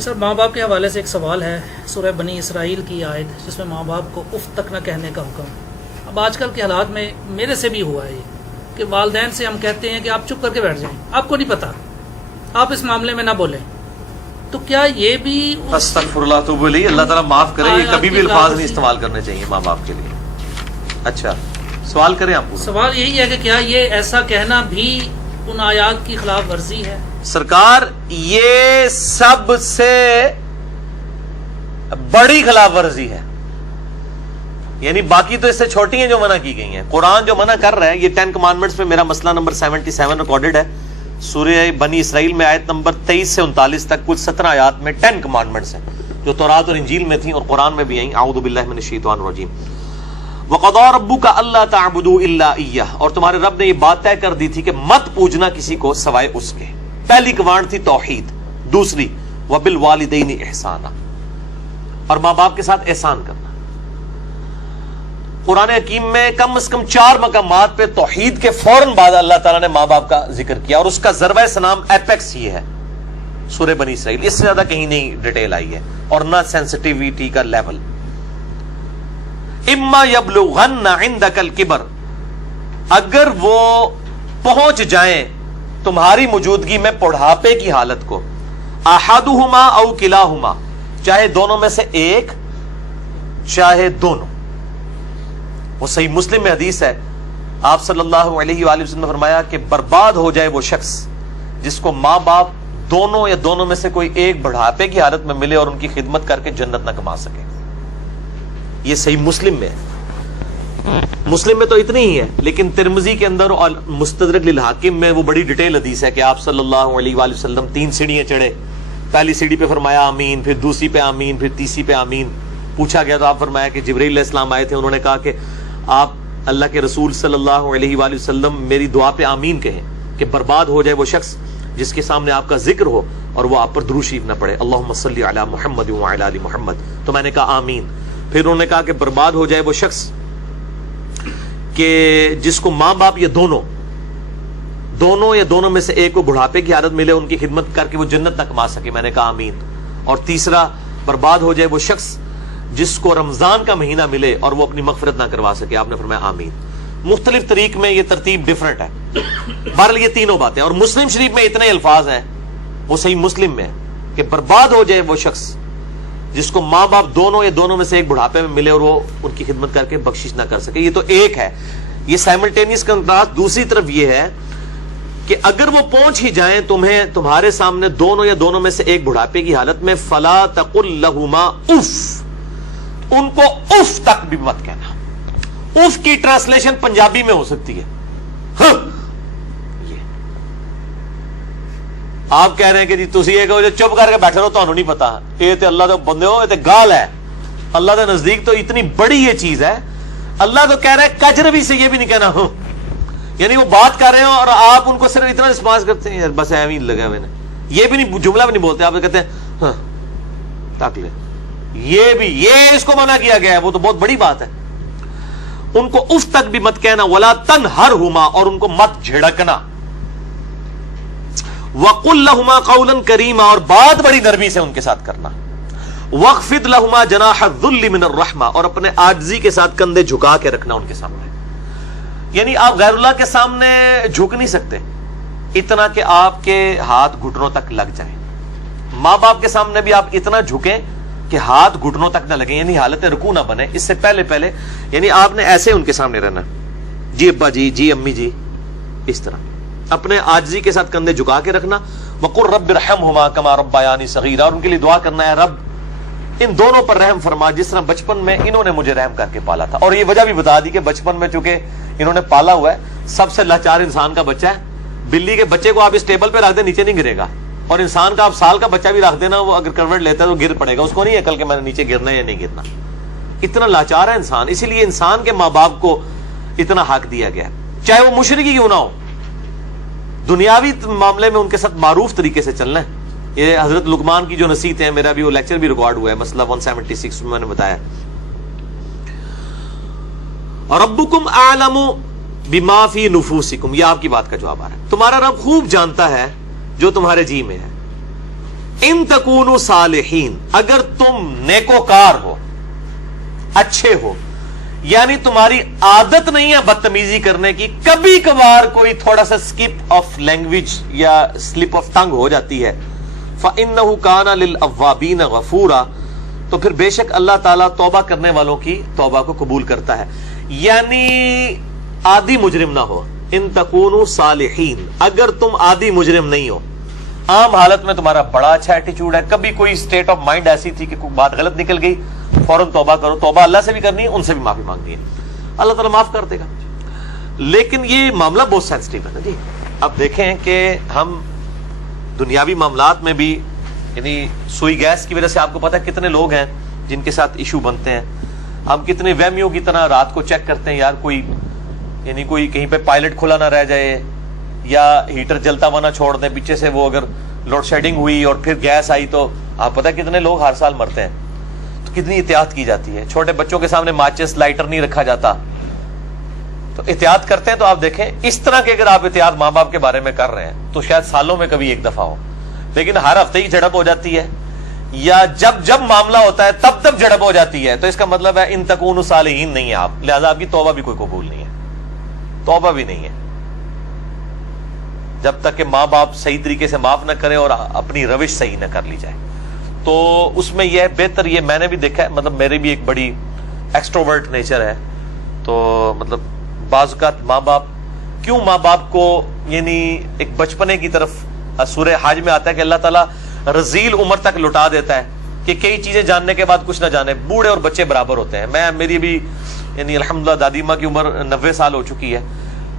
سر ماں باپ کے حوالے سے ایک سوال ہے، سورہ بنی اسرائیل کی آیت جس میں ماں باپ کو اف تک نہ کہنے کا حکم۔ اب آج کل کے حالات میں میرے سے بھی ہوا ہے یہ کہ والدین سے ہم کہتے ہیں کہ آپ چپ کر کے بیٹھ جائیں، آپ کو نہیں پتا، آپ اس معاملے میں نہ بولیں، تو کیا یہ بھی استغفر اللہ توب الیہ، اللہ تعالیٰ معاف کرے، یہ کبھی بھی الفاظ نہیں استعمال کرنے چاہیے ماں باپ کے لیے۔ اچھا سوال کریں آپ پورا۔ سوال یہی ہے کہ کیا یہ ایسا کہنا بھی ان آیات کی خلاف ورزی ہے؟ سرکار یہ سب سے بڑی خلاف ورزی ہے، یعنی باقی تو اس سے چھوٹی ہیں جو منع کی گئی ہیں۔ قرآن جو منع کر رہا ہے، یہ 10 کمانڈمنٹس میں میرا مسئلہ نمبر 77 ریکارڈڈ ہے، سورہ بنی اسرائیل میں آیت نمبر 23 سے 39 تک کل 17 آیات میں 10 کمانڈمنٹس ہیں جو تورات اور انجیل میں تھیں اور قرآن میں بھی آئیں۔ اعوذ باللہ من الشیطان الرجیم۔ وَقَضَىٰ رَبُّكَ أَلَّا تَعْبُدُوا إِلَّا إِيَّهُ، اور تمہارے رب نے یہ بات طے کر دی تھی کہ مت پوجنا کسی کو سوائے اس کے۔ پہلی کمانڈ تھی توحید، دوسری وَبِالْوَالِدَيْنِ إِحْسَانًا، اور ماں باپ کے ساتھ احسان کرنا۔ قرآن حکیم میں کم از کم 4 مقامات پہ توحید کے فوراً بعد اللہ تعالیٰ نے ماں باپ کا ذکر کیا، اور اس کا ذروہ سلام ایپیکس یہ ہے سورہ بنی اسرائیل، اس سے زیادہ کہیں نہیں ڈیٹیل آئی ہے اور نہ سینسٹیویٹی کا لیول۔ اما یبلغن عندک الکبر، اگر وہ پہنچ جائیں تمہاری موجودگی میں بڑھاپے کی حالت کو، احدہما او کلاہما، چاہے دونوں میں سے ایک چاہے دونوں۔ وہ صحیح مسلم میں حدیث ہے، آپ صلی اللہ علیہ وآلہ وسلم نے فرمایا کہ برباد ہو جائے وہ شخص جس کو ماں باپ دونوں یا دونوں میں سے کوئی ایک بڑھاپے کی حالت میں ملے اور ان کی خدمت کر کے جنت نہ کما سکے۔ یہ صحیح مسلم میں ہے، مسلم میں تو اتنی ہی ہے، لیکن ترمذی کے اندر اور مستدرک للحاکم میں وہ بڑی ڈیٹیل حدیث ہے کہ آپ صلی اللہ علیہ وآلہ وسلم 3 سیڑھیاں چڑھے، پہلی سیڑھی پہ فرمایا آمین، پھر دوسری پہ آمین، پھر تیسری پہ آمین۔ پوچھا گیا تو آپ فرمایا کہ جبرائیل علیہ السلام آئے تھے، انہوں نے کہا کہ آپ اللہ کے رسول صلی اللہ علیہ وآلہ وسلم میری دعا پہ آمین کہیں کہ برباد ہو جائے وہ شخص جس کے سامنے آپ کا ذکر ہو اور وہ آپ پر درود شریف نہ پڑھے، اللہم صلی علی محمد وعلی آل محمد۔ تو میں نے کہا آمین۔ پھر انہوں نے کہا کہ برباد ہو جائے وہ شخص کہ جس کو ماں باپ یا دونوں یا دونوں میں سے ایک کو بڑھاپے کی حالت ملے، ان کی خدمت کر کے وہ جنت نہ کما سکے، میں نے کہا آمین۔ اور تیسرا، برباد ہو جائے وہ شخص جس کو رمضان کا مہینہ ملے اور وہ اپنی مغفرت نہ کروا سکے، آپ نے فرمایا آمین۔ مختلف طریق میں یہ ترتیب ڈیفرنٹ ہے، بہرحال یہ تینوں باتیں۔ اور مسلم شریف میں اتنے الفاظ ہیں، وہ صحیح مسلم میں کہ برباد ہو جائے وہ شخص جس کو ماں باپ دونوں یا دونوں میں سے ایک بڑھاپے میں ملے اور وہ ان کی خدمت کر کے بخشش نہ کر سکے۔ یہ تو ایک ہے، یہ سائملٹینیس کنٹراسٹ۔ دوسری طرف یہ ہے کہ اگر وہ پہنچ ہی جائیں تمہارے سامنے دونوں یا دونوں میں سے ایک بڑھاپے کی حالت میں، فلا تقل لہما اف، ان کو اف تک بھی مت کہنا۔ اف کی ٹرانسلیشن پنجابی میں ہو سکتی ہے ہاں۔ یہ آپ کہہ رہے ہیں کہ جی تسی یہ کہو جو چپ کر کے بیٹھے رہو، تانوں نہیں پتا، یہ تے اللہ دے بندے ہو، یہ تے گال ہے، اللہ دے نزدیک تو اتنی بڑی یہ چیز ہے۔ اللہ تو کہہ رہا ہے کجروی سے یہ بھی نہیں کہنا ہو، یعنی وہ بات کر رہے ہو اور آپ ان کو صرف اتنا رسپانس کرتے ہیں، بس ایویں لگا ہوئے، یہ بھی نہیں، جملہ بھی نہیں بولتے، آپ کہتے ہیں ہاں تاک لے، یہ بھی، یہ اس کو منع کیا گیا ہے، وہ تو بہت بڑی بات ہے۔ ان کو اف تک بھی مت کہنا، ولا تنہرہما، اور ان کو مت جھڑکنا، وقل لہما قولا کریما، اور بات بڑی نرمی سے ان کے ساتھ کرنا، واخفض لہما جناح الذل من الرحمہ، اور اپنے عاجزی کے ساتھ کندھے جھکا کے رکھنا ان کے سامنے۔ یعنی آپ غیر اللہ کے سامنے جھک نہیں سکتے اتنا کہ آپ کے ہاتھ گھٹنوں تک لگ جائیں، ماں باپ کے سامنے بھی آپ اتنا جھکیں کہ ہاتھ گھٹنوں تک نہ لگیں، یعنی حالت رکوع نہ بنے، اس سے پہلے یعنی آپ نے ایسے ان کے سامنے رہنا، جی ابا جی، جی امی جی، اس طرح اپنے عاجزی کے ساتھ کندھے جھکا کے رکھنا۔ وقل رب ارحمہما کما ربیانی صغیرا، اور ان کے لیے دعا کرنا ہے رب ان دونوں پر رحم فرما جس طرح بچپن میں انہوں نے مجھے رحم کر کے پالا تھا۔ اور یہ وجہ بھی بتا دی کہ بچپن میں چونکہ انہوں نے پالا ہوا ہے، سب سے لاچار انسان کا بچہ ہے۔ بلی کے بچے کو آپ اس ٹیبل پہ رکھ دیں نیچے نہیں گرے گا، اور انسان کا آپ سال کا بچہ بھی رکھ دینا، وہ اگر کروٹ لیتا ہے تو گر پڑے گا، اس کو نہیں عقل کہ میں نے نیچے گرنا ہے یا نہیں گرنا، اتنا لاچار ہے انسان۔ اسی لیے انسان کے ماں باپ کو اتنا حق دیا گیا، چاہے وہ مشرک ہی کیوں نہ ہو، دنیاوی معاملے میں ان کے ساتھ معروف طریقے سے چلنا ہے۔ یہ حضرت لقمان کی جو نصیحت ہے، میرا بھی وہ لیکچر بھی ریکارڈ ہوا ہے، مسئلہ 176 میں نے بتایا۔ ربکم اعلم بما فی نفوسکم، یہ آپ کی بات کا جواب آ رہا ہے، تمہارا رب خوب جانتا ہے جو تمہارے جی میں ہے۔ ان تکونوا صالحین، اگر تم نیکوکار ہو، اچھے ہو، یعنی تمہاری عادت نہیں ہے بدتمیزی کرنے کی، کبھی کبھار کوئی تھوڑا سا سکپ آف لینگویج یا سلپ آف ٹنگ ہو جاتی ہے، فَإِنَّهُ كَانَ لِلْأَوَّابِينَ غَفُورًا، تو پھر بے شک اللہ تعالیٰ توبہ کرنے والوں کی توبہ کو قبول کرتا ہے. یعنی عادی مجرم نہ ہو. ان تکونوا صالحین، اگر تم عادی مجرم نہیں ہو، عام حالت میں تمہارا بڑا اچھا ایٹیچیوڈ ہے، کبھی کوئی اسٹیٹ آف مائنڈ ایسی تھی کہ کوئی بات غلط نکل گئی، فوراً توبہ کرو. توبہ اللہ سے بھی کرنی ہے، ان سے بھی معافی مانگنی ہے، اللہ تعالیٰ معاف کر دے گا. لیکن یہ معاملہ بہت سینسٹیو ہے نا جی. اب دیکھیں کہ ہم دنیاوی معاملات میں بھی، یعنی سوئی گیس کی وجہ سے آپ کو پتا ہے کتنے لوگ ہیں جن کے ساتھ ایشو بنتے ہیں. ہم کتنے وہمیوں کی طرح رات کو چیک کرتے ہیں، یار کوئی یعنی کوئی کہیں پہ پائلٹ کھلا نہ رہ جائے، یا ہیٹر جلتا ہوا نہ چھوڑ دیں پیچھے سے، وہ اگر لوڈ شیڈنگ ہوئی اور پھر گیس آئی تو آپ پتہ کتنے لوگ ہر سال مرتے ہیں. تو کتنی احتیاط کی جاتی ہے. چھوٹے بچوں کے سامنے ماچس لائٹر نہیں رکھا جاتا، تو احتیاط کرتے ہیں. تو آپ دیکھیں اس طرح کے اگر آپ احتیاط ماں باپ کے بارے میں کر رہے ہیں تو شاید سالوں میں کبھی ایک دفعہ ہو، لیکن ہر ہفتے ہی جھڑپ ہو جاتی ہے، یا جب معاملہ ہوتا ہے تب جھڑپ ہو جاتی ہے، تو اس کا مطلب ہے ان تکونوا صالحین نہیں ہے آپ، لہذا آپ کی توبہ بھی کوئی قبول نہیں ہے. توبہ بھی نہیں ہے جب تک کہ ماں باپ صحیح طریقے سے معاف نہ کریں اور اپنی روش صحیح نہ کر لی جائے. تو اس میں یہ بہتر، یہ میں نے بھی دیکھا ہے، مطلب میری بھی ایک بڑی ایکسٹروورٹ نیچر ہے، تو مطلب بعض اوقات ماں باپ کو یعنی ایک بچپنے کی طرف سورہ حج میں آتا ہے کہ اللہ تعالیٰ رذیل عمر تک لٹا دیتا ہے کہ کئی چیزیں جاننے کے بعد کچھ نہ جانے. بوڑھے اور بچے برابر ہوتے ہیں. میری بھی یعنی الحمدللہ دادی ماں کی عمر 90 سال ہو چکی ہے.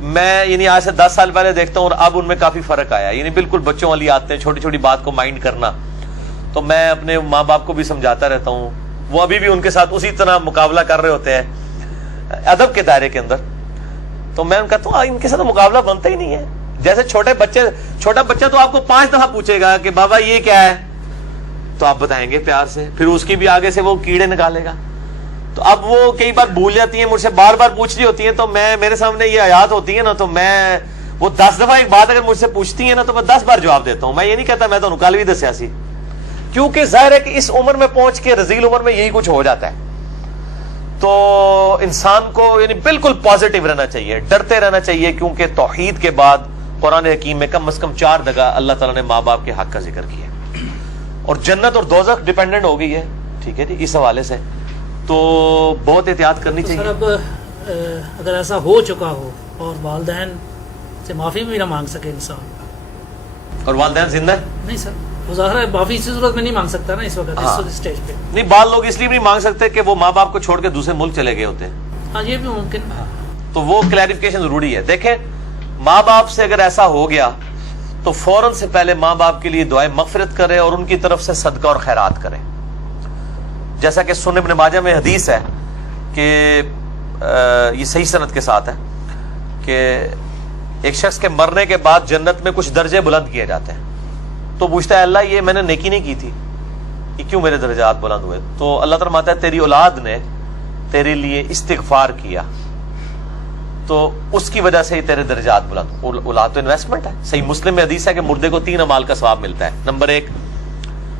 میں یعنی آج سے 10 سال پہلے دیکھتا ہوں اور اب ان میں کافی فرق آیا. یعنی بالکل بچوں والی آتے ہیں، چھوٹی چھوٹی بات کو مائنڈ کرنا. تو میں اپنے ماں باپ کو بھی سمجھاتا رہتا ہوں، وہ ابھی بھی ان کے ساتھ اسی طرح مقابلہ کر رہے ہوتے ہیں ادب کے دائرے کے اندر. تو میں کہتا ہوں ان کے ساتھ مقابلہ بنتا ہی نہیں ہے. جیسے چھوٹا بچہ تو آپ کو 5 دفعہ پوچھے گا کہ بابا یہ کیا ہے، تو آپ بتائیں گے پیار سے، پھر اس کی بھی آگے سے وہ کیڑے نکالے گا. تو اب وہ کئی بار بھول جاتی ہیں، مجھ سے بار بار پوچھ رہی ہوتی ہیں، تو میرے سامنے یہ آیات ہوتی ہیں نا، تو میں وہ 10 دفعہ ایک بات اگر مجھ سے پوچھتی ہیں نا تو میں 10 بار جواب دیتا ہوں. میں یہ نہیں کہتا میں تو کل بھی دسیا سی، کیونکہ ظاہر ہے کہ اس عمر میں پہنچ کے رذیل عمر میں یہی کچھ ہو جاتا ہے. تو انسان کو یعنی بالکل پازیٹیو رہنا چاہیے، ڈرتے رہنا چاہیے، کیونکہ توحید کے بعد قرآن حکیم میں کم از کم 4 جگہ اللہ تعالیٰ نے ماں باپ کے حق کا ذکر کیا، اور جنت اور دوزخ ڈیپینڈنٹ ہو گئی ہے. ٹھیک ہے جی، اس حوالے سے تو بہت احتیاط کرنی چاہیے. سر اب اگر ایسا ہو چکا ہو اور والدین سے معافی بھی نہ مانگ سکے انسان، اور والدین زندہ ہے نہیں سر، وہ ظاہر ہے معافی اسی صورت میں نہیں مانگ سکتا نا اس وقت اس اسٹیج پہ. نہیں، بعض لوگ اس لیے بھی نہیں مانگ سکتے کہ وہ ماں باپ کو چھوڑ کے دوسرے ملک چلے گئے ہوتے ہیں. ہاں یہ بھی ممکن ہے. تو وہ کلیریفیکیشن ضروری ہے. دیکھیں ماں باپ سے اگر ایسا ہو گیا تو فوراً سے پہلے ماں باپ کے لیے دعائیں مغفرت کرے اور ان کی طرف سے صدقہ اور خیرات کرے. جیسا کہ سنن ابن ماجہ میں حدیث ہے کہ یہ صحیح سند کے ساتھ ہے کہ ایک شخص کے مرنے کے بعد جنت میں کچھ درجے بلند کیے جاتے ہیں. تو پوچھتا ہے اللہ یہ میں نے نیکی نہیں کی تھی، یہ کیوں میرے درجات بلند ہوئے؟ تو اللہ تعالیٰ فرماتا ہے تیری اولاد نے تیرے لیے استغفار کیا تو اس کی وجہ سے ہی تیرے درجات بلند. اولاد تو انویسٹمنٹ ہے. صحیح مسلم میں حدیث ہے کہ مردے کو 3 اعمال کا ثواب ملتا ہے. نمبر 1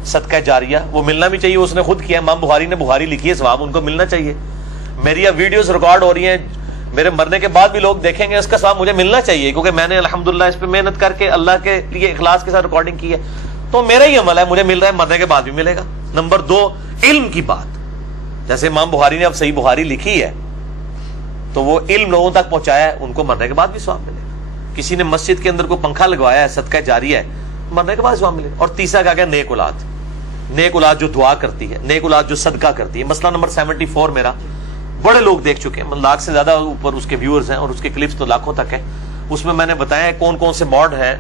صدقہ جاریہ، وہ ملنا بھی چاہیے، اس نے خود کیا. امام بخاری نے بخاری لکھی ہے، ثواب ان کو ملنا چاہیے. میری اب ویڈیوز ریکارڈ ہو رہی ہیں، میرے مرنے کے بعد بھی لوگ دیکھیں گے، اس کا ثواب مجھے ملنا چاہیے، کیونکہ میں نے الحمدللہ اس پہ محنت کر کے اللہ کے لیے اخلاص کے ساتھ ریکارڈنگ کی ہے. تو میرا ہی عمل ہے، مجھے مل رہا ہے، مرنے کے بعد بھی ملے گا. نمبر 2 علم کی بات، جیسے امام بخاری نے اب صحیح بخاری لکھی ہے تو وہ علم لوگوں تک پہنچایا ہے، ان کو مرنے کے بعد بھی ثواب ملے گا. کسی نے مسجد کے اندر کوئی پنکھا لگوایا ہے، صدقہ جاریہ ہے، مرنے کے بعد ثواب ملے گا. اور تیسرا کہا گیا نیک اولاد. نیک اولاد جو دعا کرتی ہے، نیک اولاد جو صدقہ کرتی ہے. مسئلہ نمبر 74 میرا بڑے لوگ دیکھ چکے ہیں، 1 لاکھ سے زیادہ اوپر اس کے ویورز ہیں اور اس کے کلپس تو لاکھوں تک ہیں. اس میں نے بتایا ہے کون کون سے موڈ ہیں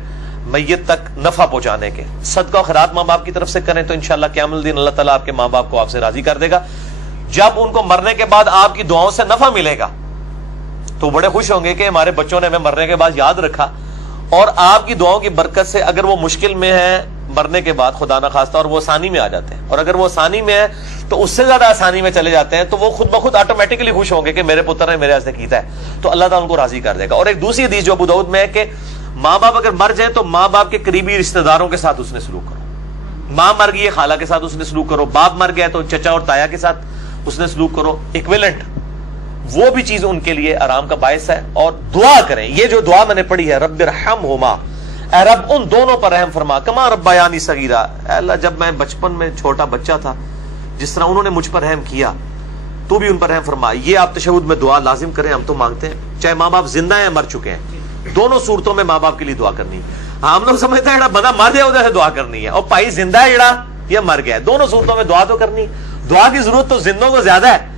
میت تک نفع پہنچانے کے. صدقہ و خیرات ماں باپ کی طرف سے کریں تو انشاءاللہ قیامت الدین اللہ تعالیٰ آپ کے ماں باپ کو آپ سے راضی کر دے گا. جب ان کو مرنے کے بعد آپ کی دعاؤں سے نفع ملے گا تو بڑے خوش ہوں گے کہ ہمارے بچوں نے ہمیں مرنے کے بعد یاد رکھا. اور آپ کی دعاؤں کی برکت سے اگر وہ مشکل میں ہے مرنے کے بعد خدا نہ خواستہ اور وہ آسانی میں آ جاتے ہیں، اور اگر وہ آسانی میں ہے تو اس سے زیادہ آسانی میں چلے جاتے ہیں، تو وہ خود بخود آٹومیٹکلی خوش ہوں گے کہ میرے پتر نے میرے واسطے کیتا ہے، تو اللہ تعالیٰ ان کو راضی کر دے گا. اور ایک دوسری حدیث جو ابو داؤد میں ہے کہ ماں باپ اگر مر جائیں تو ماں باپ کے قریبی رشتہ داروں کے ساتھ اس نے سلوک کرو، ماں مر گئی ہے خالہ کے ساتھ اس نے سلوک کرو، باپ مر گیا تو چچا اور تایا کے ساتھ اس نے سلوک کرو، ایکویلنٹ وہ بھی چیز ان کے لیے آرام کا باعث ہے. اور دعا کریں، یہ جو دعا میں نے پڑھی ہے رب ارحمہما، اے رب ان دونوں پر رحم فرما، کما ربیانی صغیرا، اے اللہ جب میں بچپن میں چھوٹا بچہ تھا جس طرح انہوں نے مجھ پر رحم کیا تو بھی ان پر رحم فرما. یہ آپ تشہد میں دعا لازم کریں، ہم تو مانگتے ہیں چاہے ماں باپ زندہ ہیں مر چکے ہیں، دونوں صورتوں میں ماں باپ کے لیے دعا کرنی. ہم لوگ سمجھتے ہیں بندہ مر جائے ادھر سے دعا کرنی ہے، اور بھائی زندہ ہے جڑا یہ مر گیا ہے، دونوں صورتوں میں دعا تو کرنی. دعا کی ضرورت تو زندوں کو زیادہ ہے،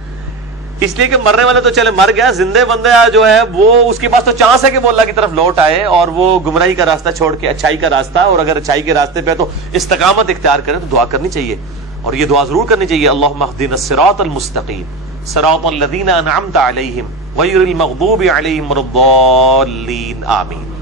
اس لیے کہ مرنے والے تو چلے مر گیا، زندے بندہ جو ہے وہ اس کے پاس تو چانس ہے کہ وہ اللہ کی طرف لوٹ آئے اور وہ گمراہی کا راستہ چھوڑ کے اچھائی کا راستہ، اور اگر اچھائی کے راستے پہ تو استقامت اختیار کریں تو دعا کرنی چاہیے. اور یہ دعا ضرور کرنی چاہیے، اللہم اہدنا الصراط المستقیم صراط الذین انعمت علیہم غیر المغضوب علیہم ولا الضالین، آمین.